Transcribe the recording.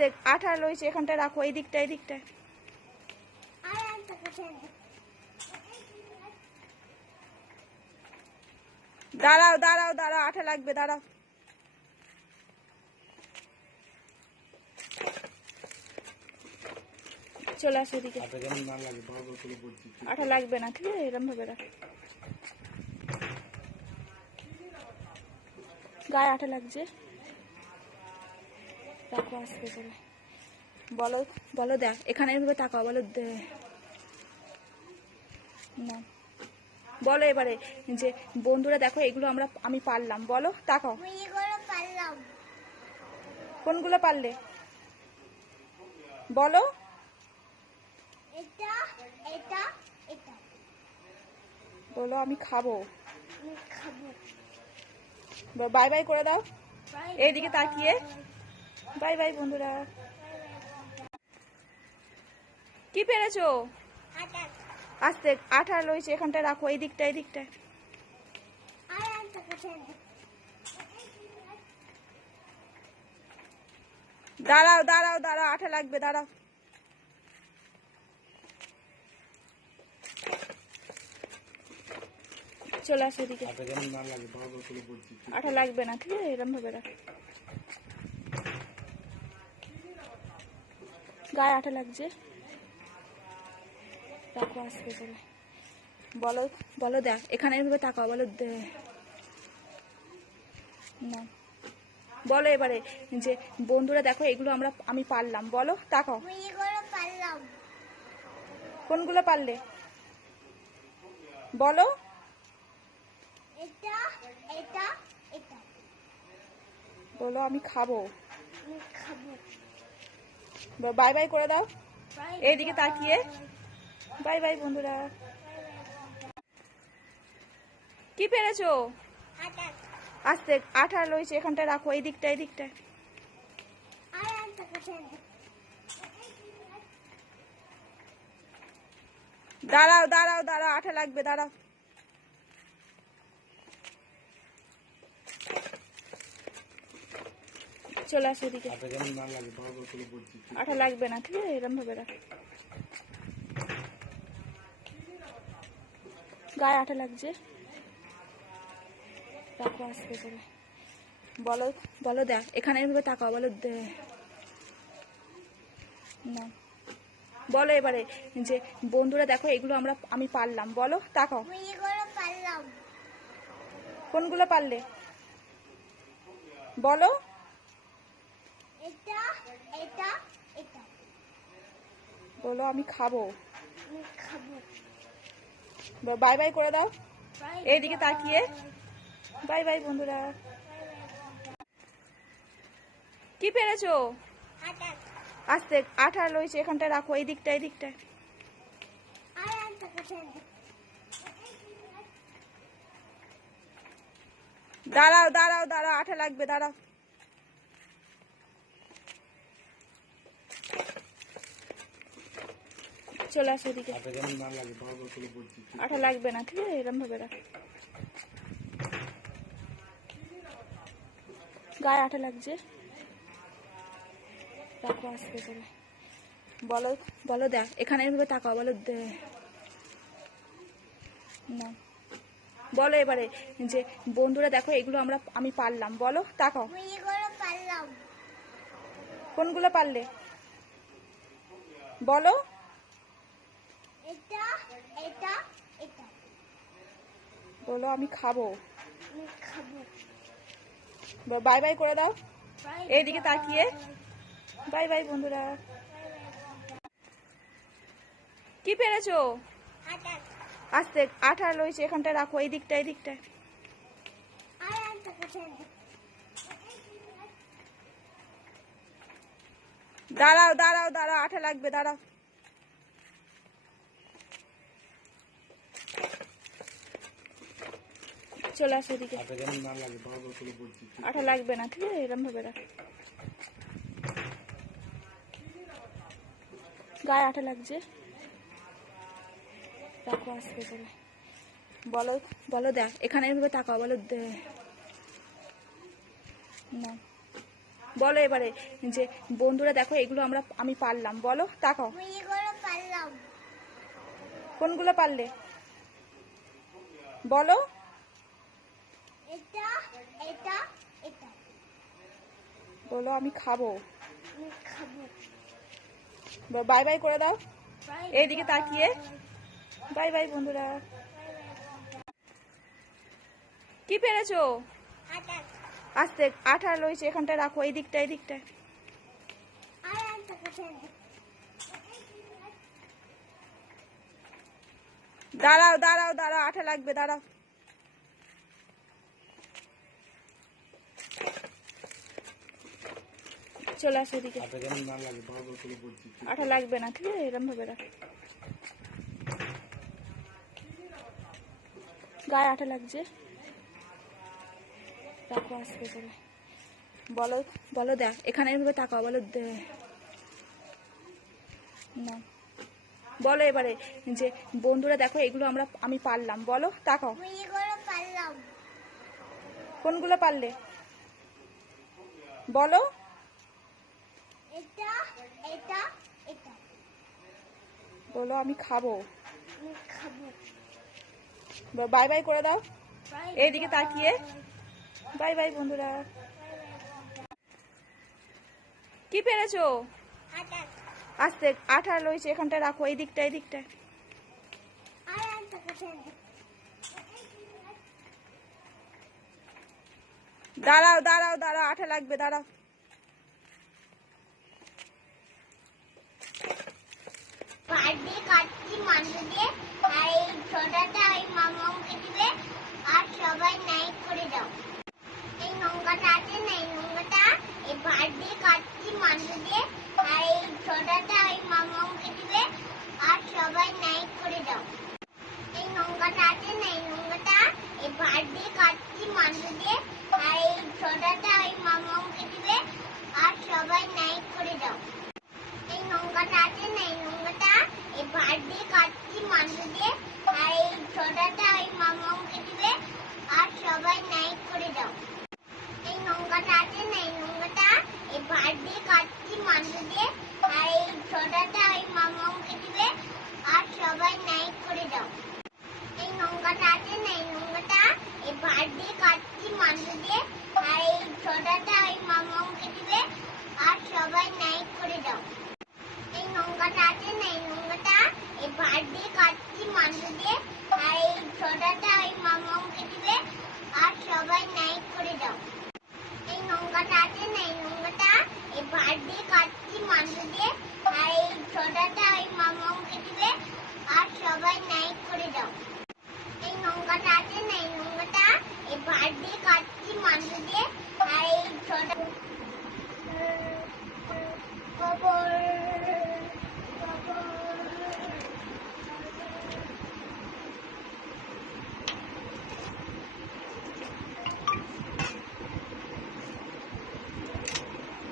আস্তে আঠা রয়েছে এখানটায় রাখো এই দিকটা এই দিকটায়। দাঁড়াও দাঁড়াও দাঁড়াও আঠা লাগবে দাঁড়াও। চলে আসো এদিকে। আঠা লাগবে না ঠিক আছে? এরম ভাবে রাখ। গায়ে আঠা লাগছে? আসতে করে বলো বলো দেখ এখানে এভাবে তাকাও বলো না। বলো এবারে যে বন্ধুরা দেখো এগুলো আমরা আমি পারলাম। বলো তাকাও। কোনগুলো পারলে? বলো। বলো আমি খাব। বাই বাই করে দাও। এইদিকে তাকিয়ে। বাই বাই বন্ধুরা। কি পেরেছ? আস্তে আঠা রয়েছে এখানটায় রাখো এই দিকটা এই কোথায় দাঁড়াও দাঁড়াও দাঁড়াও আঠা লাগবে দাঁড়াও। চলে আসো এদিকে। আঠা লাগবে না ঠিক আছে এরম ভাবে রাখ। গায়ে আঠা লাগছে। রাখো আসতে করে বলো বলো দেখ এখানে এভাবে তাকাও বলো দে। না। বলো এবারে যে বন্ধুরা দেখো এগুলো আমরা আমি পারলাম। বলো তাকাও। কোনগুলো পারলে? বলো। বলো আমি খাব। আমি খাব। বাই বাই করে দাও। এইদিকে তাকিয়ে। বাই বাই বন্ধুরা। কি পেরেছ? আস্তে আঠা রয়েছে এখানটায় রাখো এই দিকটা এই কোথায় দাঁড়াও দাঁড়াও দাঁড়াও আঠা লাগবে দাঁড়াও। চলে আসো এদিকে। আঠা লাগবে না ঠিক আছে? এরম ভাবে রাখ। গায়ে আঠা লাগছে। রাখো আসতে করে। বলো বলো দেখ এখানে এভাবে তাকাও বলো না। বলো এবারে যে বন্ধুরা দেখো এগুলো আমরা আমি পারলাম। বলো তাকাও। আমি পারলাম। কোনগুলো পারলে? বলো। এটা এটা এটা। বলো আমি খাব। খাব। বাই বাই করে দাও। এইদিকে তাকিয়ে। বাই বাই বন্ধুরা। কি পেরেছ? আস্তে আঠা রয়েছে এখানটায় রাখো এই দিকটা এই কোথায় দাঁড়াও দাঁড়াও দাঁড়াও আঠা লাগবে দাঁড়াও। চলে আসো এদিকে। আঠা লাগবে না ঠিক আছে? এরম ভাবে রাখ। গায়ে আঠা লাগছে। রাখো আসতে করে। বলো বলো দেখ এখানে এভাবে তাকাও বলো না। বলো এবারে যে বন্ধুরা দেখো এগুলো আমরা আমি পারলাম। বলো তাকাও। কোনগুলো পারলে? বলো। এটা এটা। এটা বলো আমি খাব। খাব। বাই বাই করে দাও। এইদিকে তাকিয়ে। বাই বাই বন্ধুরা। কি পেরেছ? আস্তে আঠা রয়েছে এখানটায় রাখো এই দিকটা এই কোথায় দাঁড়াও দাঁড়াও দাঁড়াও আঠা লাগবে দাঁড়াও। চলে আসো এদিকে। আঠা লাগবে না ঠিক আছে? এরম ভাবে রাখ। গায়ে আঠা লাগছে। রাখো আসতে করে। বলো বলো দেখ এখানে এভাবে তাকাও বলো না। বলো এবারে যে বন্ধুরা দেখো এগুলো আমরা আমি পারলাম। বলো তাকাও। কোনগুলো পারলে? বলো। এটা এটা এটা। বলো আমি খাব। খাব। বাই বাই করে দাও। এইদিকে তাকিয়ে। বাই বাই বন্ধুরা। কি পেরেছ? আস্তে আঠা রয়েছে এখানটায় রাখো এই দিকটা এই কথা দাঁড়াও দাঁড়াও দাঁড়াও আঠা লাগবে দাঁড়াও। চলে আসো এদিকে। হাতে যেন না লাগে? বারবার করে বলছি আঠা লাগবে না ঠিক আছে? এরম ভাবে রাখ। গায়ে আঠা লাগছে। রাখো আস্তে করে। বলো বলো দেখ এখানে এভাবে তাকাও বলো না। বলো এবারে যে বন্ধুরা দেখো এগুলো আমরা আমি পারলাম। বলো তাকাও। কোনগুলো পারলে? বলো। এটা এটা এটা। বলো আমি খাব। খাব। বাই বাই করে দাও। এইদিকে তাকিয়ে। বাই বাই বন্ধুরা। কি পেরেছ? আস্তে আঠা রয়েছে এখানটায় রাখো এই দিকটা এই কথা দাঁড়াও দাঁড়াও দাঁড়াও আঠা লাগবে দাঁড়াও। মানুষ দিয়ে? কাটছি এই ছোটাটা ওই মামাকে দিবে। আর সবাই নাইট করে দাও। এই নোংরাটা আছে না? এই নোংরাটা এই কাটছি মানুষ দিয়ে আর এই ছোটাটা ওই মামাকে দিবে আর সবাই নাইট করে দাও এই নোংরাটা আছে না এই নোংরাটা এই বার্থডে কাটছি মানুষ দিয়ে আর এই ছোটাটা ওই মামাকে দিবে আর সবাই নাইট করে দাও এই নোংরাটা আছে না, এই নোংরাটা এই বার্থডে কাটছি মানুষ দিয়ে। আর এই ছোটাটা ওই মামাকে দিবে। আর সবাই নাই করে দাও। এই নোংরাটা আছে না, এই নোংরাটা এই কাটছি মানুষ দিয়ে আর এই ছোটাটা কাঠ দিয়ে কাটছি মাংস আর এই ছোটাটা ওই মামা আমাকে দিবে। আর সবাই নাইক করে দাও। এই নোংরাটা আছে না, এই নোংরাটা এই ভাত দিয়ে কাটছি মাংস দিয়ে। আর এই ছোটা